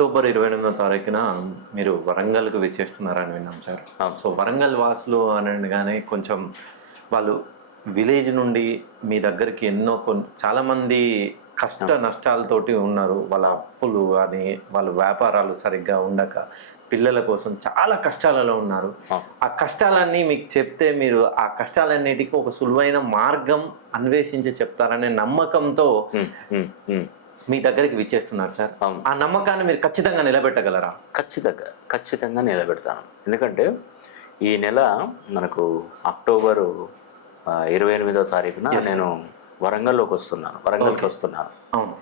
October 28వ తారీఖున మీరు వరంగల్‌కు విచ్చేస్తున్నారని విన్నాం సార్. సో, వరంగల్ వాసులు అనగానే కొంచెం వాళ్ళు విలేజ్ నుండి మీ దగ్గరికి ఎన్నో చాలామంది కష్ట నష్టాలతోటి ఉన్నారు. వాళ్ళ అప్పులు అని, వాళ్ళ వ్యాపారాలు సరిగ్గా ఉండక, పిల్లల కోసం చాలా కష్టాలలో ఉన్నారు. ఆ కష్టాలన్నీ మీకు చెప్తే మీరు ఆ కష్టాలన్నిటికీ ఒక సులువైన మార్గం అన్వేషించి చెప్తారనే నమ్మకంతో మీ దగ్గరికి విచ్చేస్తున్నారు సార్. ఆ నమ్మకాన్ని మీరు ఖచ్చితంగా నిలబెట్టగలరా? ఖచ్చితంగా నిలబెడతాను. ఎందుకంటే ఈ నెల మనకు అక్టోబరు 28వ తారీఖున నేను వరంగల్కి వస్తున్నాను. అవును.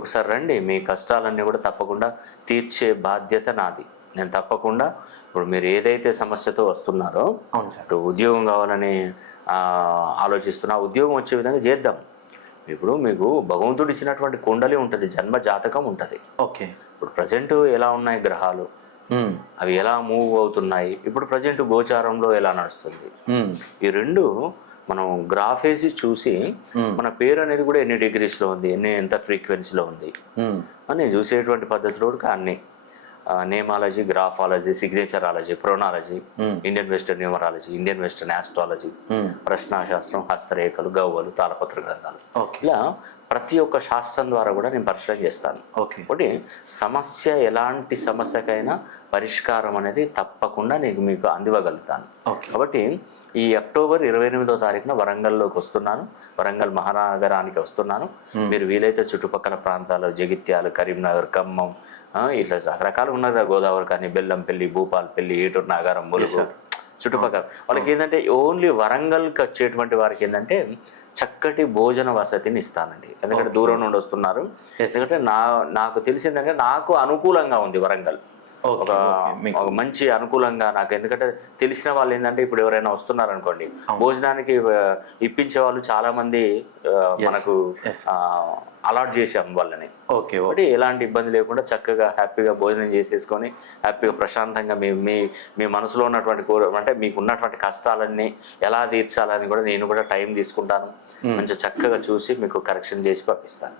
ఒకసారి రండి, మీ కష్టాలన్నీ కూడా తప్పకుండా తీర్చే బాధ్యత నాది. నేను తప్పకుండా ఇప్పుడు మీరు ఏదైతే సమస్యతో వస్తున్నారో, అవును సార్, ఇప్పుడు ఉద్యోగం కావాలని ఆలోచిస్తున్నా, ఉద్యోగం వచ్చే విధంగా చేద్దాం. ఇప్పుడు మీకు భగవంతుడు ఇచ్చినటువంటి కుండలి ఉంటుంది, జన్మ జాతకం ఉంటుంది. ఓకే. ఇప్పుడు ప్రజెంట్ ఎలా ఉన్నాయి గ్రహాలు, అవి ఎలా మూవ్ అవుతున్నాయి, ఇప్పుడు ప్రజెంట్ గోచారంలో ఎలా నడుస్తుంది, ఈ రెండు మనం గ్రాఫ్ వేసి చూసి మన పేరు అనేది కూడా ఎన్ని డిగ్రీస్లో ఉంది, ఎంత ఫ్రీక్వెన్సీలో ఉంది అని చూసేటువంటి పద్ధతిలో అన్ని నేమాలజీ, గ్రాఫాలజీ, సిగ్నేచరాలజీ, ప్రొనాలజీ, Indian western numerology, Indian western astrology, ప్రశ్నాశాస్త్రం, హస్తరేఖలు, గవ్వలు, తాళపత్ర గ్రంథాలు, ఇలా ప్రతి ఒక్క శాస్త్రం ద్వారా కూడా నేను పరిశీలన చేస్తాను. ఒకటి సమస్య, ఎలాంటి సమస్యకైనా పరిష్కారం అనేది తప్పకుండా నేను మీకు అందివ్వగలుగుతాను. కాబట్టి ఈ అక్టోబర్ 28వ తారీఖున వరంగల్లోకి వస్తున్నాను, వరంగల్ మహానగరానికి వస్తున్నాను. మీరు వీలైతే చుట్టుపక్కల ప్రాంతాలు, జగిత్యాలు, కరీంనగర్, ఖమ్మం, ఇట్లా రకరకాలు ఉన్నారు, గోదావరి కానీ, బెల్లంపల్లి, భూపాలపల్లి, ఏటూరు, నాగారం, ములుగు చుట్టుపక్కల వాళ్ళకి ఏంటంటే ఓన్లీ వరంగల్కి వచ్చేటువంటి వారికి ఏంటంటే చక్కటి భోజన వసతిని ఇస్తానండి. ఎందుకంటే దూరం నుండి వస్తున్నారు. ఎందుకంటే నాకు తెలిసిందంటే నాకు అనుకూలంగా ఉంది వరంగల్, ఒక మంచి అనుకూలంగా నాకు. ఎందుకంటే తెలిసిన వాళ్ళు ఏంటంటే ఇప్పుడు ఎవరైనా వస్తున్నారు అనుకోండి, భోజనానికి ఇప్పించే వాళ్ళు చాలా మంది మనకు అలాట్ చేసాం వాళ్ళని. ఒకటి ఎలాంటి ఇబ్బంది లేకుండా చక్కగా హ్యాపీగా భోజనం చేసేసుకొని హ్యాపీగా ప్రశాంతంగా మీ మనసులో ఉన్నటువంటి అంటే మీకు ఉన్నటువంటి కష్టాలన్నీ ఎలా తీర్చాలని కూడా నేను కూడా టైం తీసుకుంటాను. మంచిగా చక్కగా చూసి మీకు కరెక్షన్ చేసి పంపిస్తాను.